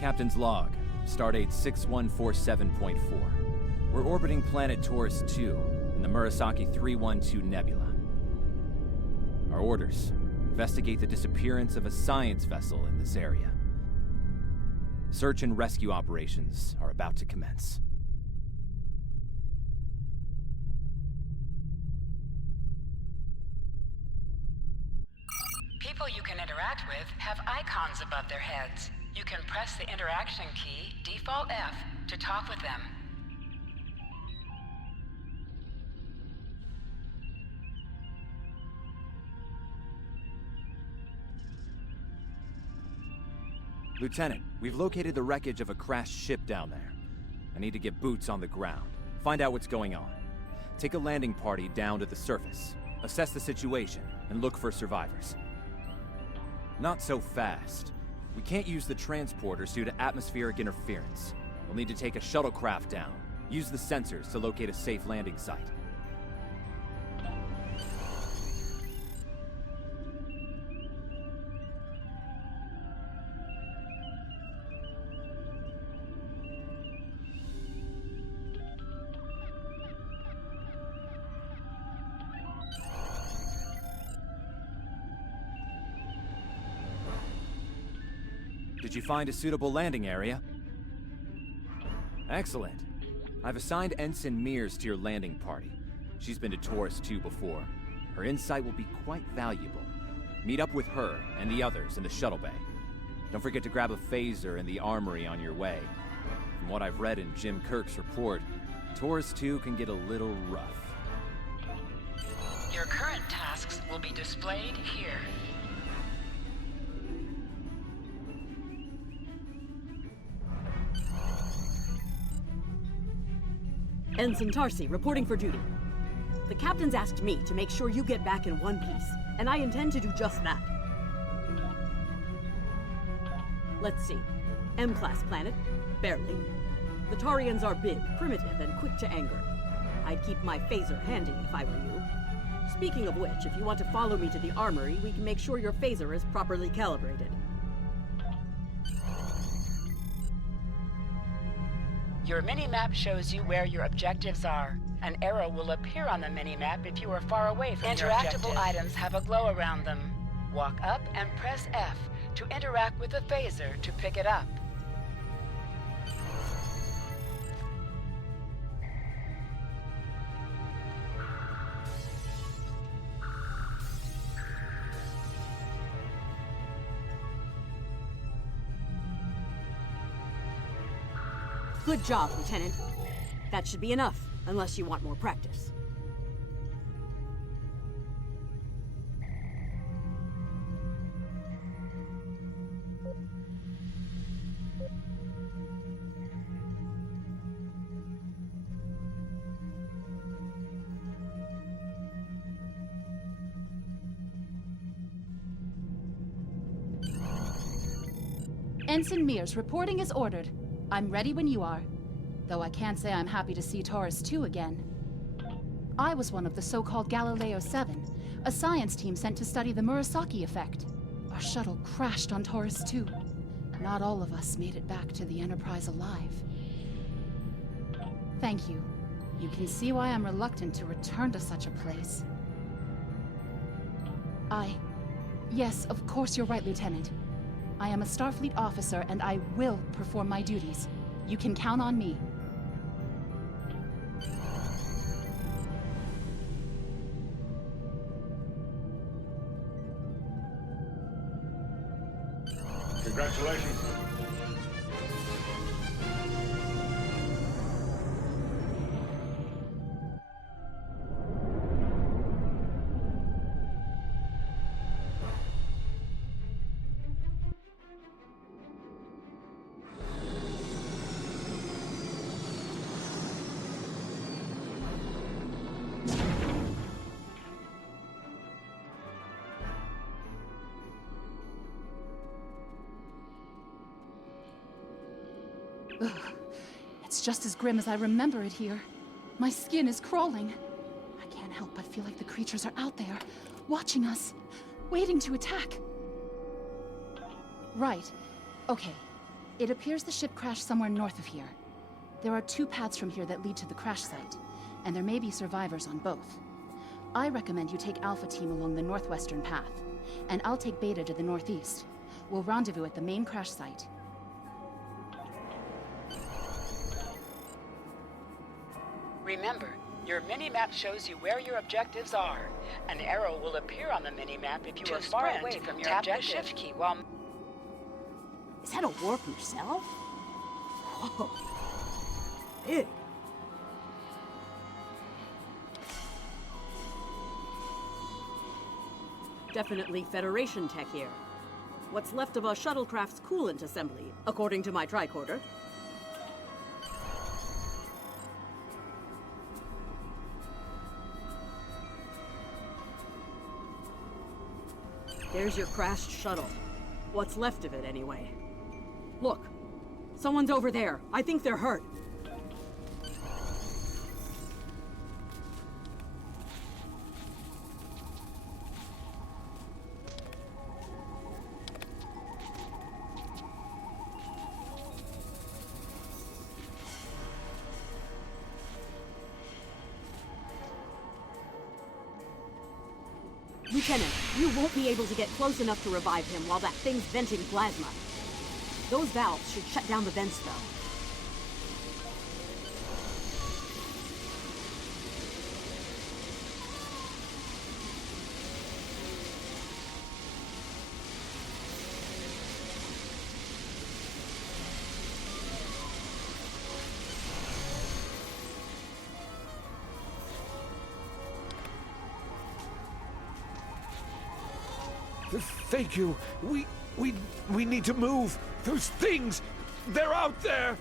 Captain's log, stardate 6147.4. We're orbiting planet Taurus II in the Murasaki 312 Nebula. Our orders: investigate the disappearance of a science vessel in this area. Search and rescue operations are about to commence. People you can interact with have icons above their heads. You can press the interaction key, default F, to talk with them. Lieutenant, we've located the wreckage of a crashed ship down there. I need to get boots on the ground, find out what's going on. Take a landing party down to the surface, assess the situation, and look for survivors. Not so fast. We can't use the transporters due to atmospheric interference. We'll need to take a shuttlecraft down, use the sensors to locate a safe landing site. Did you find a suitable landing area? Excellent. I've assigned Ensign Mears to your landing party. She's been to Taurus II before. Her insight will be quite valuable. Meet up with her and the others in the shuttle bay. Don't forget to grab a phaser in the armory on your way. From what I've read in Jim Kirk's report, Taurus II can get a little rough. Your current tasks will be displayed here. Ensign Tarsi, reporting for duty. The captain's asked me to make sure you get back in one piece, and I intend to do just that. Let's see. M-class planet? Barely. The Taurians are big, primitive, and quick to anger. I'd keep my phaser handy if I were you. Speaking of which, if you want to follow me to the armory, we can make sure your phaser is properly calibrated. Your mini-map shows you where your objectives are. An arrow will appear on the mini-map if you are far away from your objective. Interactable items have a glow around them. Walk up and press F to interact with the phaser to pick it up. Good job, Lieutenant. That should be enough, unless you want more practice. Ensign Mears reporting as ordered. I'm ready when you are. Though I can't say I'm happy to see Taurus II again. I was one of the so-called Galileo 7, a science team sent to study the Murasaki effect. Our shuttle crashed on Taurus II. Not all of us made it back to the Enterprise alive. Thank you. You can see why I'm reluctant to return to such a place. Yes, of course you're right, Lieutenant. I am a Starfleet officer, and I will perform my duties. You can count on me. Congratulations. Ugh. It's just as grim as I remember it here. My skin is crawling. I can't help but feel like the creatures are out there, watching us, waiting to attack. Right. Okay. It appears the ship crashed somewhere north of here. There are 2 paths from here that lead to the crash site, and there may be survivors on both. I recommend you take Alpha Team along the northwestern path, and I'll take Beta to the northeast. We'll rendezvous at the main crash site. Remember, your mini-map shows you where your objectives are. An arrow will appear on the mini-map if you are far away from your objective. Tap the shift key while... Is that a warp cell? Whoa. Big. Definitely Federation tech here. What's left of a shuttlecraft's coolant assembly, according to my tricorder. There's your crashed shuttle. What's left of it, anyway. Look, someone's over there. I think they're hurt. Lieutenant, you won't be able to get close enough to revive him while that thing's venting plasma. Those valves should shut down the vents, though. Thank you. We need to move. Those things, they're out there.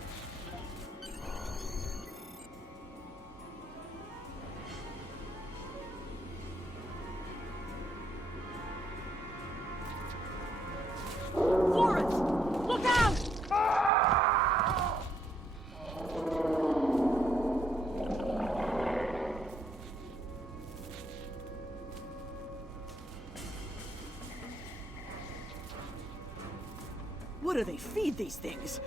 Forrest! Look out! What do they feed these things?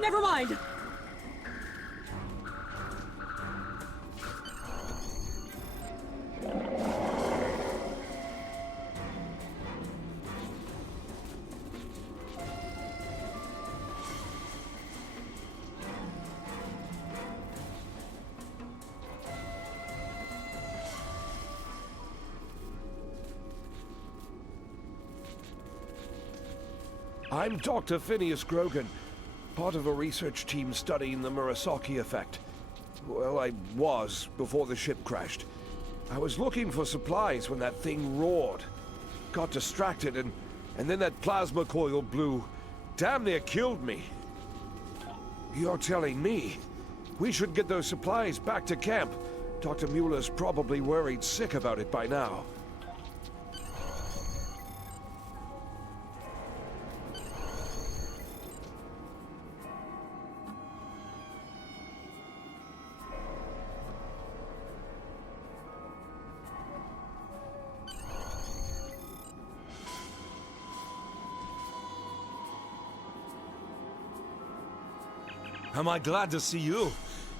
Never mind! I'm Dr. Phineas Grogan, part of a research team studying the Murasaki effect. Well, I was, before the ship crashed. I was looking for supplies when that thing roared. Got distracted, and then that plasma coil blew. Damn near killed me. You're telling me we should get those supplies back to camp? Dr. Mueller's probably worried sick about it by now. Am I glad to see you?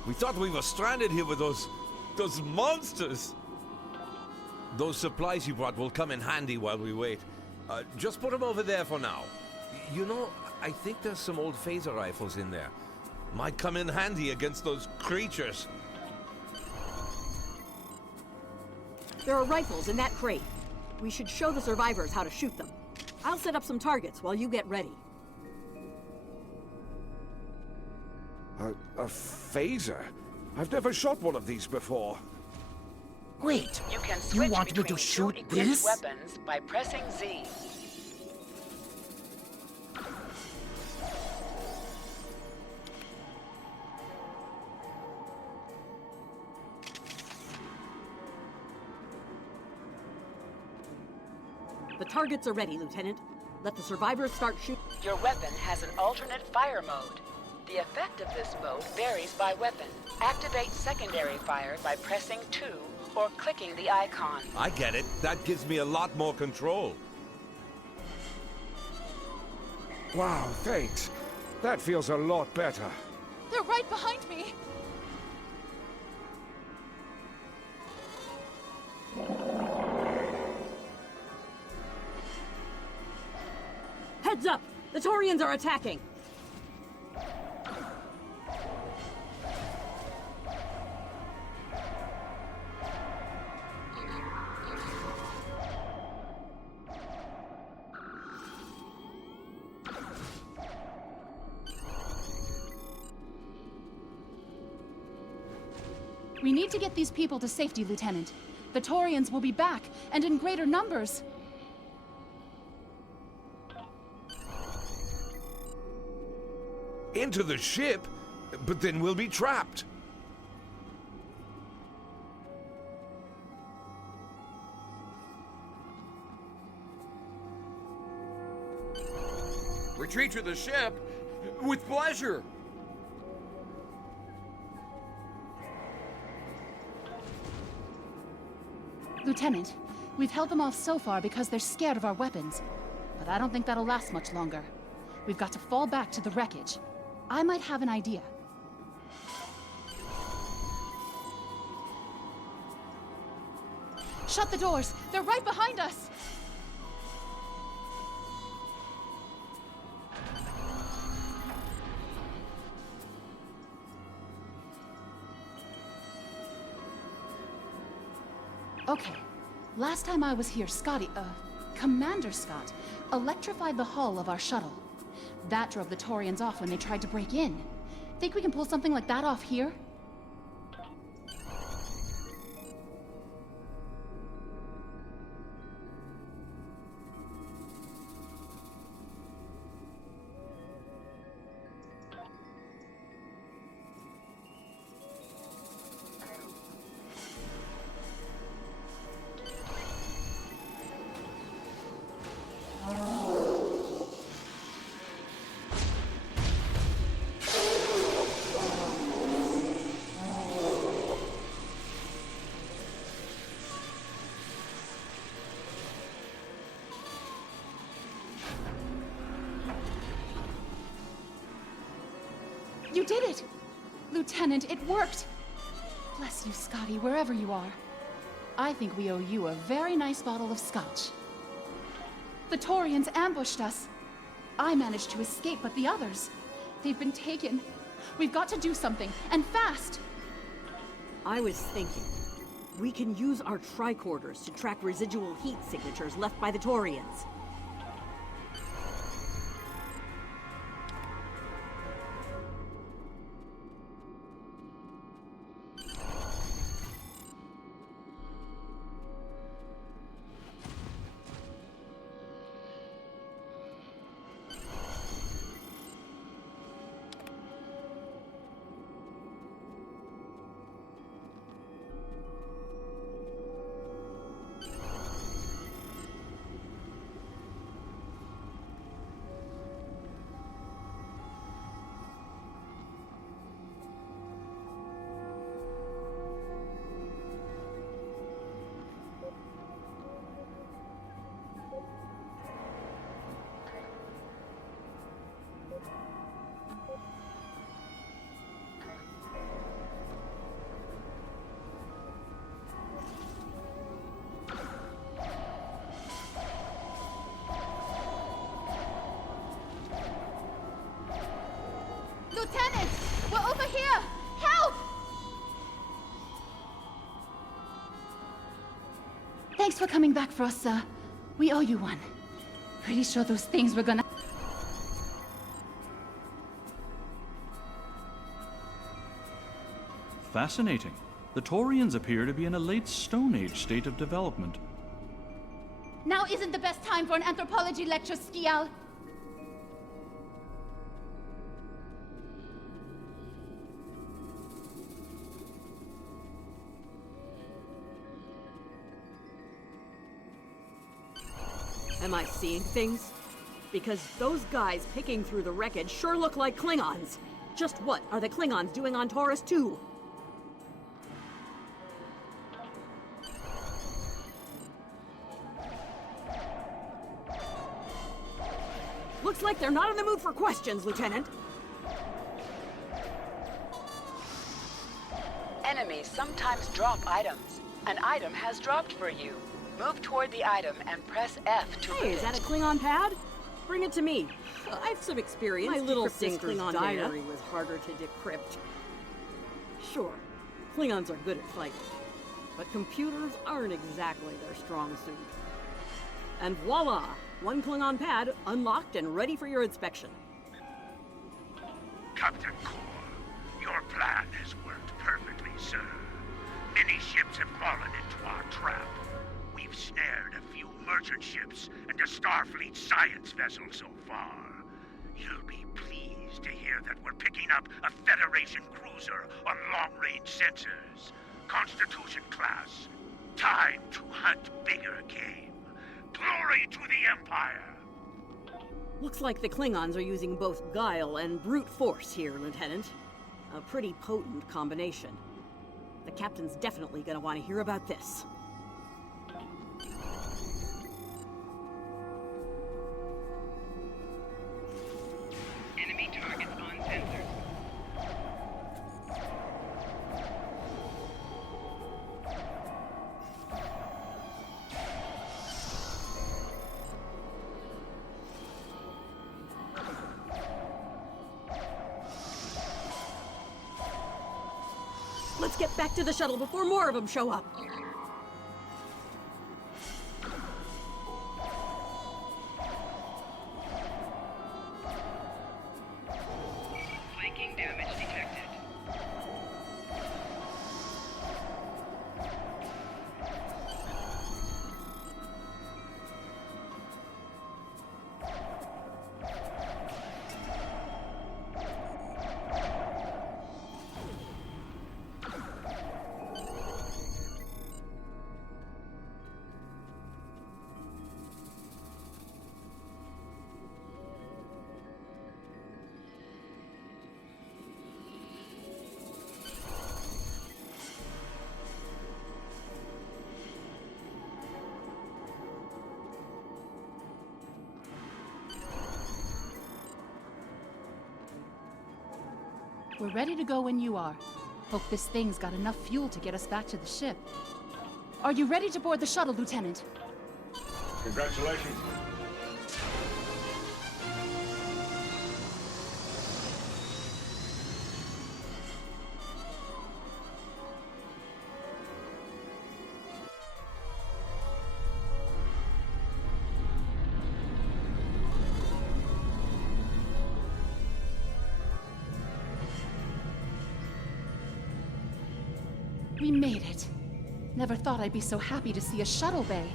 We thought we were stranded here with those monsters. Those supplies you brought will come in handy while we wait. Just put them over there for now. You know, I think there's some old phaser rifles in there. Might come in handy against those creatures. There are rifles in that crate. We should show the survivors how to shoot them. I'll set up some targets while you get ready. A phaser? I've never shot one of these before. Wait, You can you switch want me between to two shoot equipped this? weapons by pressing Z. The targets are ready, Lieutenant. Let the survivors start shooting. Your weapon has an alternate fire mode. The effect of this mode varies by weapon. Activate secondary fire by pressing 2 or clicking the icon. I get it. That gives me a lot more control. Wow, thanks. That feels a lot better. They're right behind me! Heads up! The Taurians are attacking! We need to get these people to safety, Lieutenant. The Taurians will be back, and in greater numbers. Into the ship? But then we'll be trapped. Retreat to the ship? With pleasure! Lieutenant, we've held them off so far because they're scared of our weapons. But I don't think that'll last much longer. We've got to fall back to the wreckage. I might have an idea. Shut the doors! They're right behind us! Okay. Last time I was here, Commander Scott, electrified the hull of our shuttle. That drove the Taurians off when they tried to break in. Think we can pull something like that off here? You did it! Lieutenant, it worked! Bless you, Scotty, wherever you are. I think we owe you a very nice bottle of scotch. The Taurians ambushed us. I managed to escape, but the others, they've been taken. We've got to do something, and fast! I was thinking, we can use our tricorders to track residual heat signatures left by the Taurians. Lieutenant! We're over here! Help! Thanks for coming back for us, sir. We owe you one. Pretty sure those things were gonna... Fascinating. The Taurians appear to be in a late Stone Age state of development. Now isn't the best time for an anthropology lecture, Skial. Am I seeing things? Because those guys picking through the wreckage sure look like Klingons. Just what are the Klingons doing on Taurus II? Looks like they're not in the mood for questions, Lieutenant. enemies sometimes drop items. An item has dropped for you. Move toward the item and press F to Hey, is that a Klingon pad? Bring it to me. I have some experience. My little sister's Klingon diary was harder to decrypt. Sure, Klingons are good at fighting, but computers aren't exactly their strong suit. And voila! One Klingon pad unlocked and ready for your inspection. Captain Core, your plan has worked perfectly, sir. Many ships have fallen into our trap. We've snared a few merchant ships and a Starfleet science vessel so far. You'll be pleased to hear that we're picking up a Federation cruiser on long-range sensors. Constitution class. Time to hunt bigger game. Glory to the Empire! Looks like the Klingons are using both guile and brute force here, Lieutenant. A pretty potent combination. The captain's definitely gonna want to hear about this. Enemy targets on sensors. Let's get back to the shuttle before more of them show up. Flanking damage detected. We're ready to go when you are. Hope this thing's got enough fuel to get us back to the ship. Are you ready to board the shuttle, Lieutenant? Congratulations. We made it. Never thought I'd be so happy to see a shuttle bay.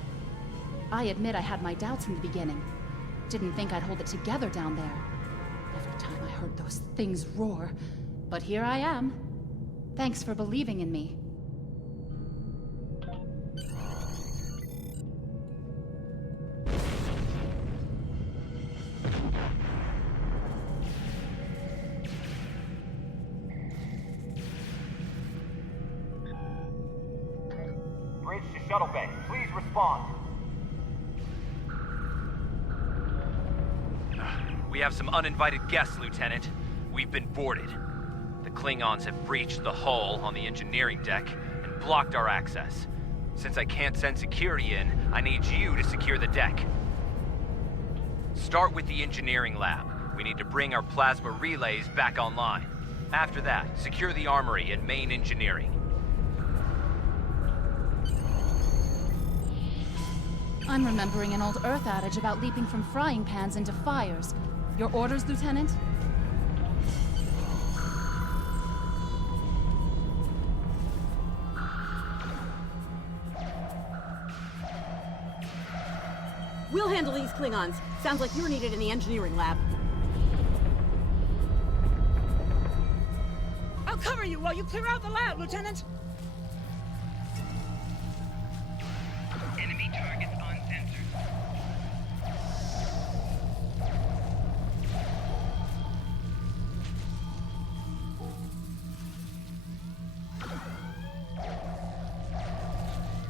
I admit I had my doubts in the beginning. Didn't think I'd hold it together down there. Every time I heard those things roar. But here I am. Thanks for believing in me. Bridge to shuttle bay. Please respond. We have some uninvited guests, Lieutenant. We've been boarded. The Klingons have breached the hull on the engineering deck and blocked our access. Since I can't send security in, I need you to secure the deck. Start with the engineering lab. We need to bring our plasma relays back online. After that, secure the armory and main engineering. I'm remembering an old Earth adage about leaping from frying pans into fires. Your orders, Lieutenant? We'll handle these Klingons. Sounds like you're needed in the engineering lab. I'll cover you while you clear out the lab, Lieutenant! Enemy targets on sensors.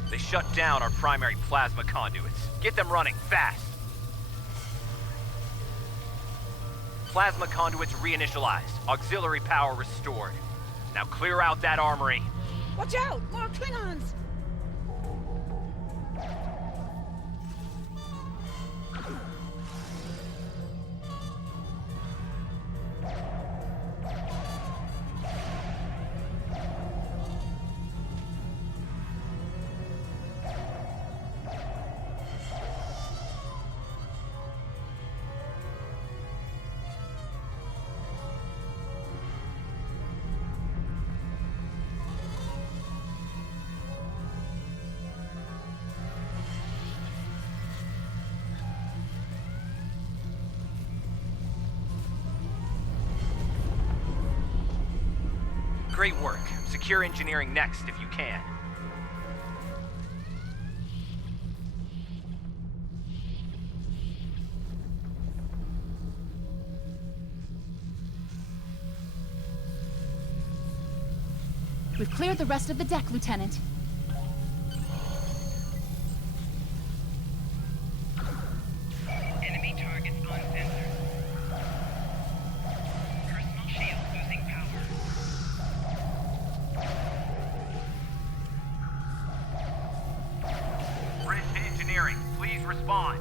They shut down our primary plasma conduits. Get them running, fast! Plasma conduits reinitialized. Auxiliary power restored. Now clear out that armory. Watch out! More Klingons! Great work. Secure engineering next if you can. We've cleared the rest of the deck, Lieutenant. Enemy targets on sensors. Personal shield losing power. Bridge to engineering. Please respond.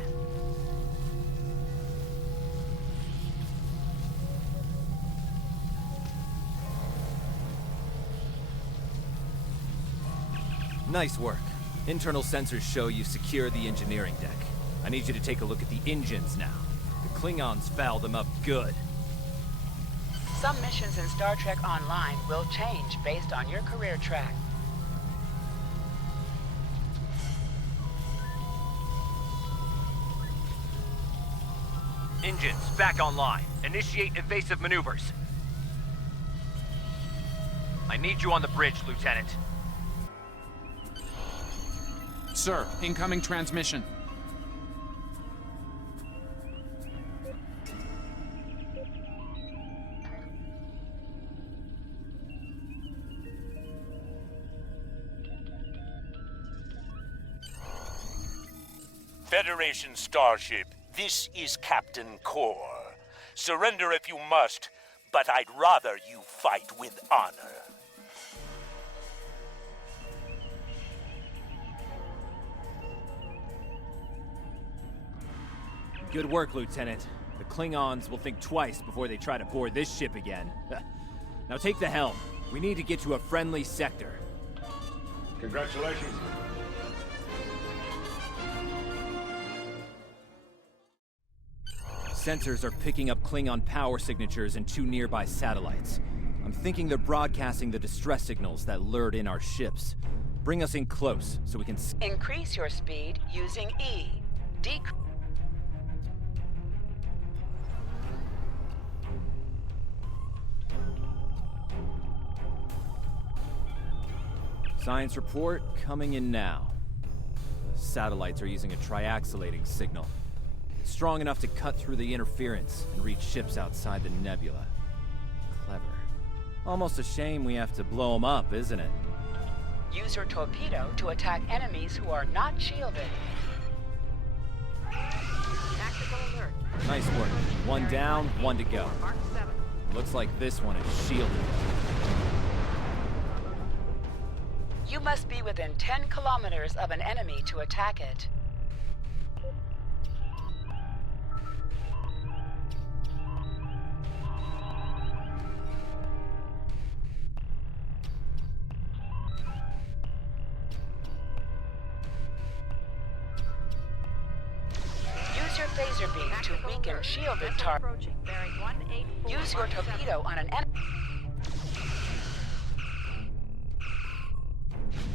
Nice work. Internal sensors show you secure the engineering deck. I need you to take a look at the engines now. The Klingons fouled them up good. Some missions in Star Trek Online will change based on your career track. Engines back online. Initiate evasive maneuvers. I need you on the bridge, Lieutenant. Sir, incoming transmission. Federation starship, this is Captain Core. Surrender if you must, but I'd rather you fight with honor. Good work, Lieutenant. The Klingons will think twice before they try to board this ship again. Now take the helm. We need to get to a friendly sector. Congratulations. Sensors are picking up Klingon power signatures in 2 nearby satellites. I'm thinking they're broadcasting the distress signals that lured in our ships. Bring us in close so we can... Increase your speed using E. Decrease. Science report coming in now. The satellites are using a triaxulating signal. It's strong enough to cut through the interference and reach ships outside the nebula. Clever. Almost a shame we have to blow them up, isn't it? Use your torpedo to attack enemies who are not shielded. Tactical alert. Nice work. 1 down, 1 to go. Mark 7. Looks like this one is shielded. You must be within 10 kilometers of an enemy to attack it. Use your phaser beam to weaken shielded targets. Use your torpedo on an enemy.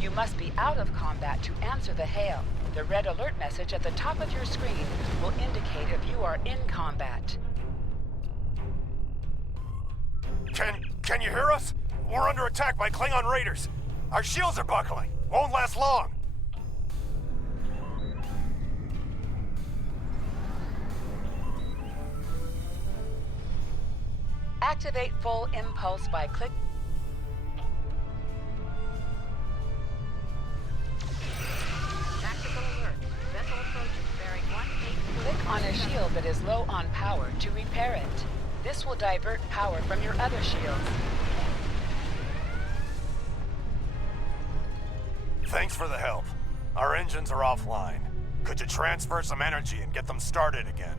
You must be out of combat to answer the hail. The red alert message at the top of your screen will indicate if you are in combat. Can you hear us? We're under attack by Klingon raiders. Our shields are buckling. Won't last long. Activate full impulse by click. Tactical alert. Vessel approaching. Bearing 18. Click on a shield that is low on power to repair it. This will divert power from your other shields. Thanks for the help. Our engines are offline. Could you transfer some energy and get them started again?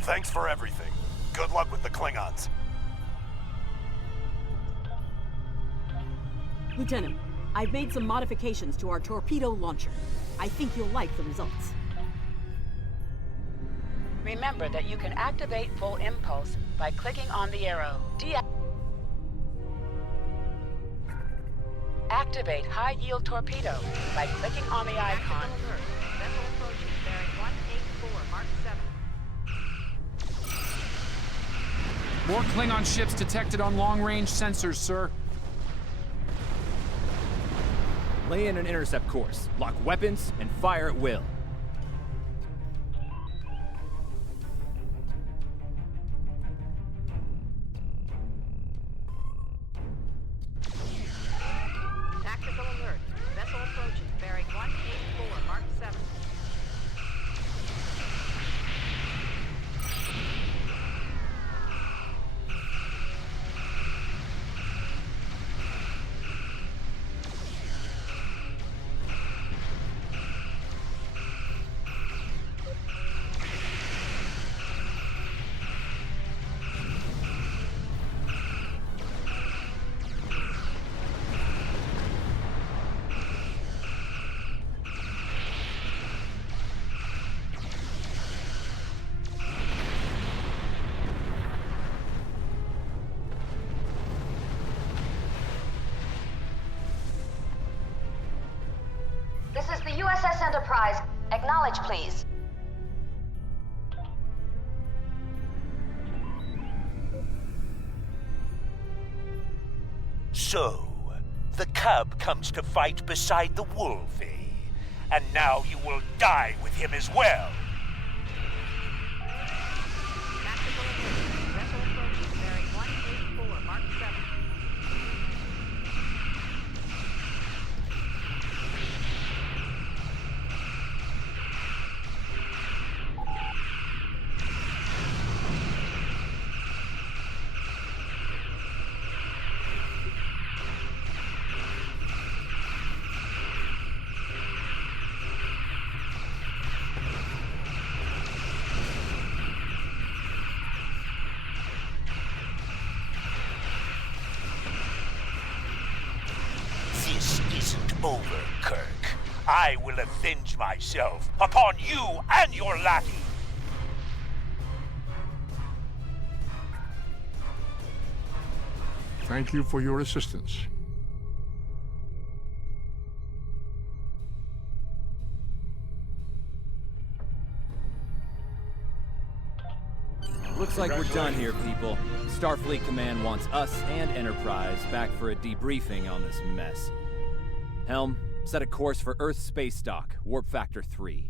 Thanks for everything. Good luck with the Klingons. Lieutenant, I've made some modifications to our torpedo launcher. I think you'll like the results. Remember that you can activate full impulse by clicking on the arrow. Activate high-yield torpedo by clicking on the icon. Vessel approaching, bearing 184, Mark 7. More Klingon ships detected on long-range sensors, sir. Lay in an intercept course, lock weapons, and fire at will. Tactical alert. Vessel approaching, bearing 184, Mark 7. This is the USS Enterprise. Acknowledge, please. So, the cub comes to fight beside the wolf, eh? And now you will die with him as well. Tactical alert. Vessel approaching, bearing 184, Mark 7. This isn't over, Kirk. I will avenge myself upon you and your lackey. Thank you for your assistance. Looks like we're done here, people. Starfleet Command wants us and Enterprise back for a debriefing on this mess. Helm, set a course for Earth space dock, warp factor 3.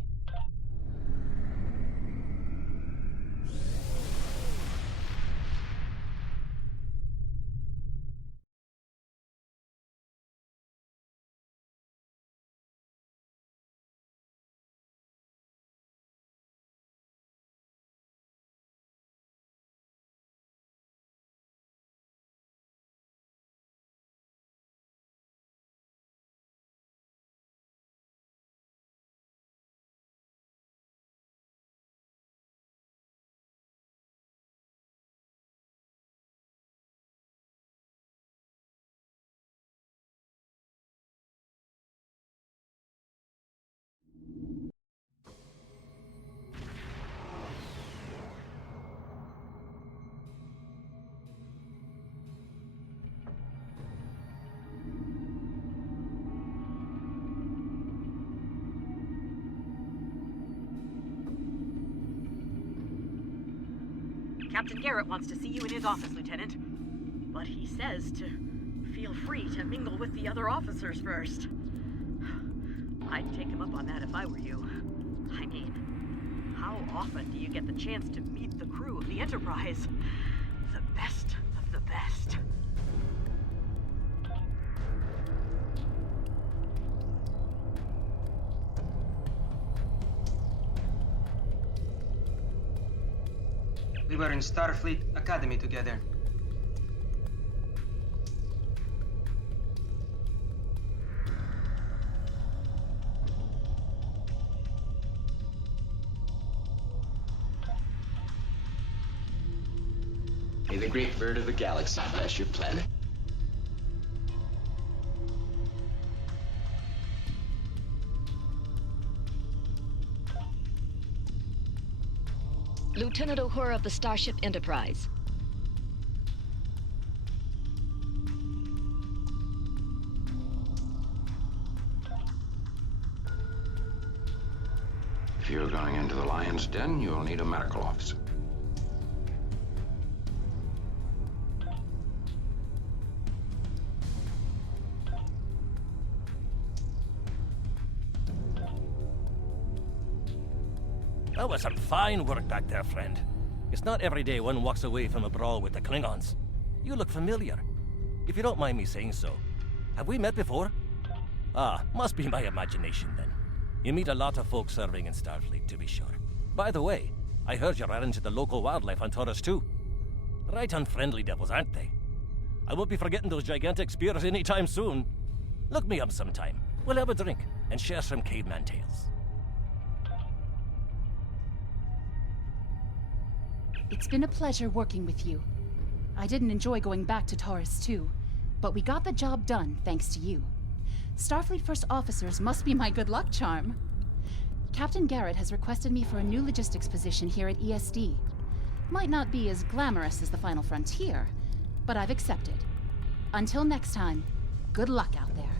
Captain Garret wants to see you in his office, Lieutenant. But he says to feel free to mingle with the other officers first. I'd take him up on that if I were you. I mean, how often do you get the chance to meet the crew of the Enterprise? The best of the best. We were in Starfleet Academy together. May the great bird of the galaxy bless your planet. Lieutenant Uhura of the Starship Enterprise. If you're going into the lion's den, you'll need a medical officer. That was some fine work back there, friend. It's not every day one walks away from a brawl with the Klingons. You look familiar. If you don't mind me saying so, have we met before? Ah, must be my imagination then. You meet a lot of folks serving in Starfleet, to be sure. By the way, I heard you ran into the local wildlife on Taurus II. Right unfriendly devils, aren't they? I won't be forgetting those gigantic spears anytime soon. Look me up sometime. We'll have a drink and share some caveman tales. It's been a pleasure working with you. I didn't enjoy going back to Taurus II, but we got the job done thanks to you. Starfleet First Officers must be my good luck charm. Captain Garret has requested me for a new logistics position here at ESD. Might not be as glamorous as the Final Frontier, but I've accepted. Until next time, good luck out there.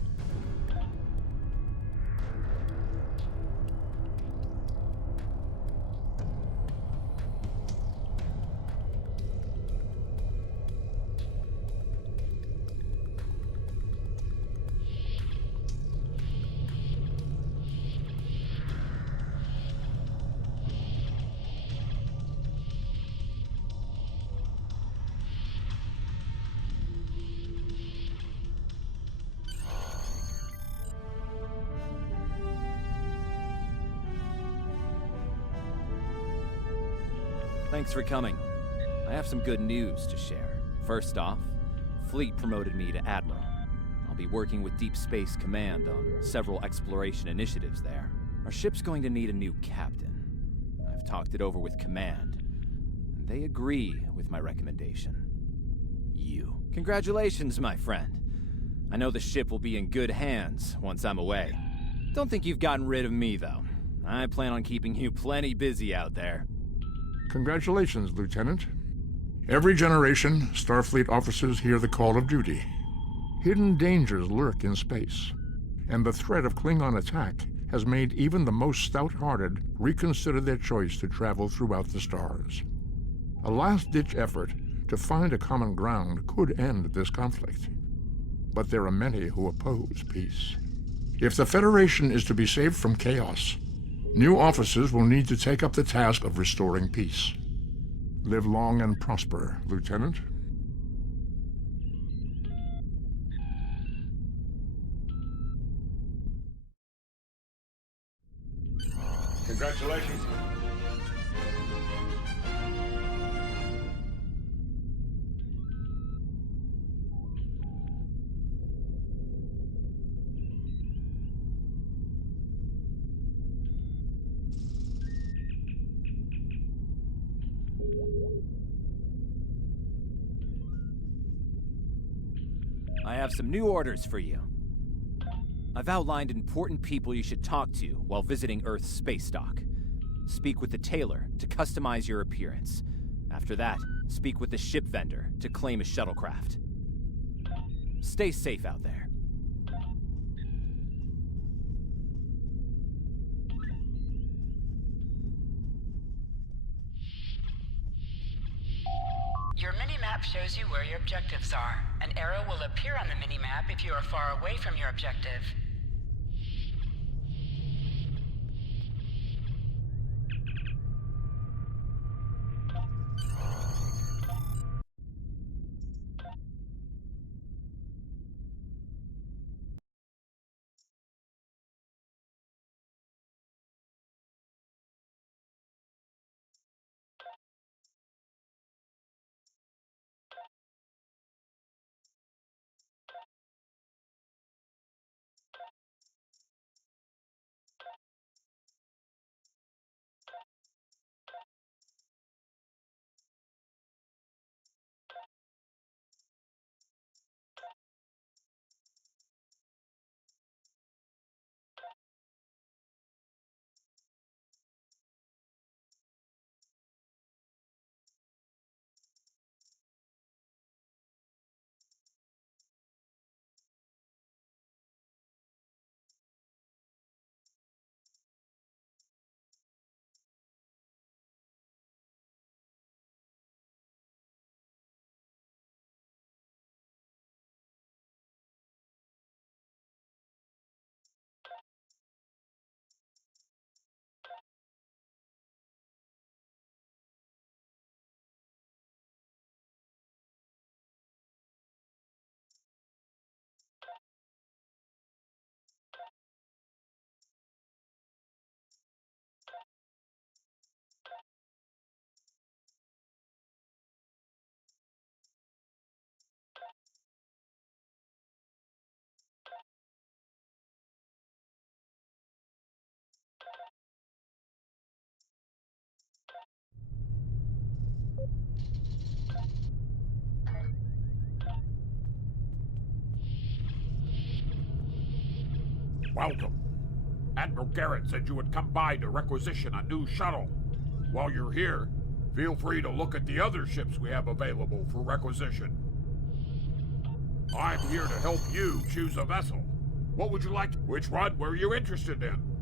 Thanks for coming. I have some good news to share. First off, Fleet promoted me to Admiral. I'll be working with Deep Space Command on several exploration initiatives there. Our ship's going to need a new captain. I've talked it over with Command, and they agree with my recommendation. You. Congratulations, my friend. I know the ship will be in good hands once I'm away. Don't think you've gotten rid of me, though. I plan on keeping you plenty busy out there. Congratulations, Lieutenant. Every generation, Starfleet officers hear the call of duty. Hidden dangers lurk in space, and the threat of Klingon attack has made even the most stout-hearted reconsider their choice to travel throughout the stars. A last-ditch effort to find a common ground could end this conflict, but there are many who oppose peace. If the Federation is to be saved from chaos, new officers will need to take up the task of restoring peace. Live long and prosper, Lieutenant. Congratulations. I have some new orders for you. I've outlined important people you should talk to while visiting Earth's space dock. Speak with the tailor to customize your appearance. After that, speak with the ship vendor to claim a shuttlecraft. Stay safe out there. Your mini-map shows you where your objectives are. An arrow will appear on the mini-map if you are far away from your objective. Welcome. Admiral Garret said you would come by to requisition a new shuttle. While you're here, feel free to look at the other ships we have available for requisition. I'm here to help you choose a vessel. What would you like? Which one were you interested in?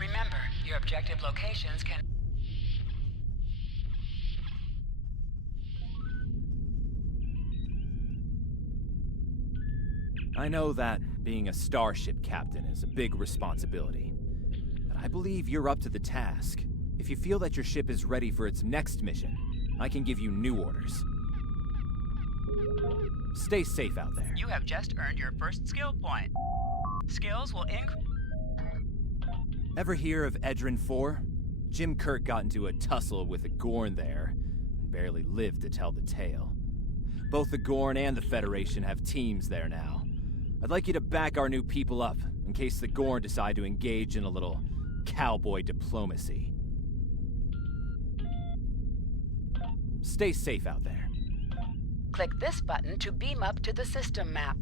Remember, your objective locations can... I know that being a starship captain is a big responsibility, but I believe you're up to the task. If you feel that your ship is ready for its next mission, I can give you new orders. Stay safe out there. You have just earned your first skill point. Skills will increase... Ever hear of Edrin 4? Jim Kirk got into a tussle with a Gorn there, and barely lived to tell the tale. Both the Gorn and the Federation have teams there now. I'd like you to back our new people up, in case the Gorn decide to engage in a little cowboy diplomacy. Stay safe out there. Click this button to beam up to the system map.